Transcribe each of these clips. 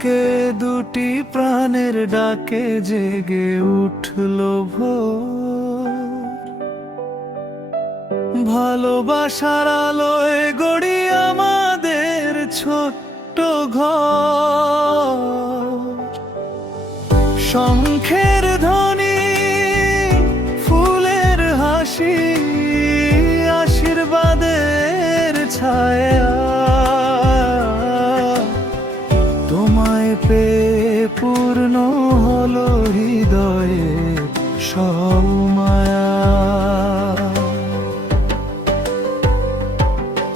বুকে দুটি প্রাণের ডাকে জেগে উঠল ভোর। ভালোবাসার আলোয় গড়ি আমাদের ছোট্ট ঘর। শঙ্খের ধ্বনি, ফুলের হাসি, আশীর্বাদের ছায়া, তোমায় পেয়ে পূর্ণ হলো হৃদয়ে সব মায়া।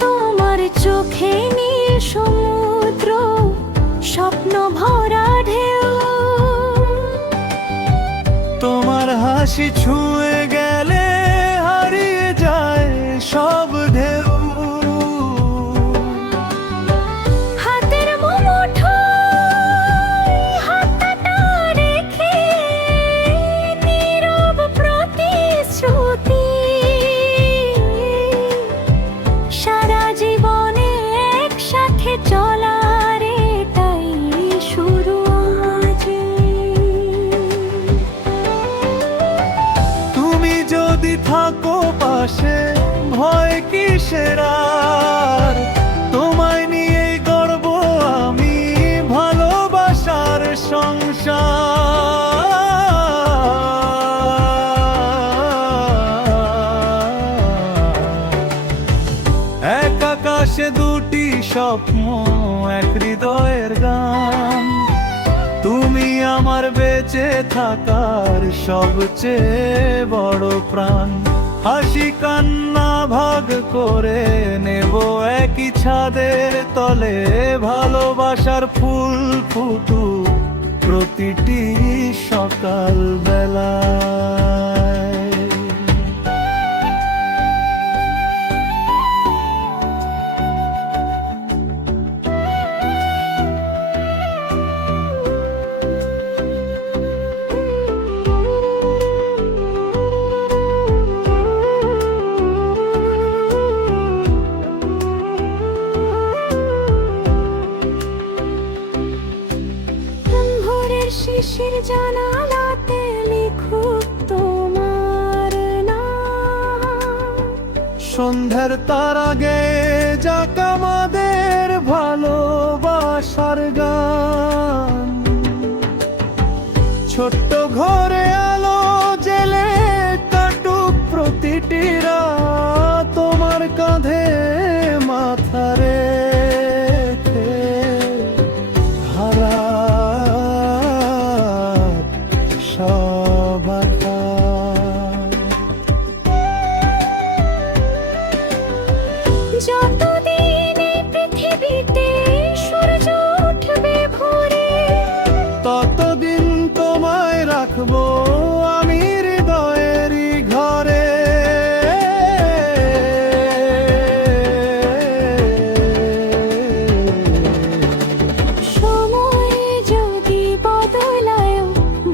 তোমার চোখে নীল সমুদ্র, স্বপ্ন ভরা ঢেউ, তোমার হাসি ছুঁয়ে গেলে হারিয়ে যায় সব ঢেউ। হাতের মুঠোয় হাতটা রেখে নীরব প্রতিশ্রুতি, সারা জীবনে একসাথে চলার এটাই শুরু আজ। তুমি যদি থাকো পাশে ভয় কিসের আর, তোমায় নিয়ে গর্ব আমি ভালোবাসার সংসার। এক আকাশে দুটি স্বপ্ন, এক হৃদয়ের গান, তুমি আমার বেঁচে থাকার সবচেয়ে বড় প্রাণ। হাসি কান্না ভাগ করে নেব একই ছাদের তলে, ভালোবাসার ফুল ফুটুক প্রতিটি সকাল বেলায়। ভোরের শিশির জানালাতে লিখুক তোমার নাম, সন্ধ্যার তার আগে যাক আমাদের ভালোবাসার গান। ছোট্ট ঘরে আলো জেলে কাটুক প্রতিটি রাত, তোমার কাঁধে মাথা রেখে হারাত সব আঘাত। যতদিন এই পৃথিবীতে সূর্য উঠবে ভোরে, ততদিন তোমায় রাখবো আমি হৃদয়েরই ঘরে। সময় যদি বদলায়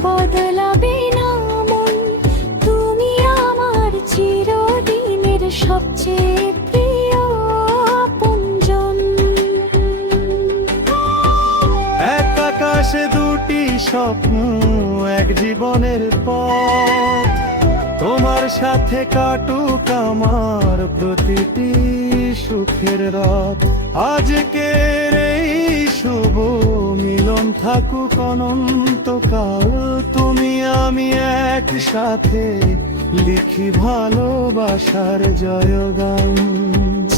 বদলাবে না মন, তুমি আমার চিরদিনের সবচেয়ে প্রিয় আপনজন। এক আকাশে দুটি স্বপ্ন, এক জীবনের পথ, তোমার সাথে কাটুক আমার প্রতিটি সুখের রাত। আজকের এই শুভ মিলন থাকুক অনন্তকাল, তুমি আমি একসাথে লিখি ভালোবাসার জয়গান।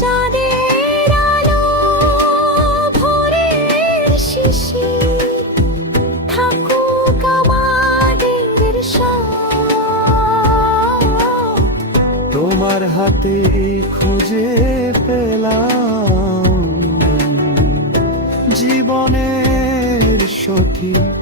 চাঁদের আলো, ভোরের শিশির, থাকুক আমাদের সাথ। তোমার হাতে খুঁজে পেলাম জীবনের সঠিক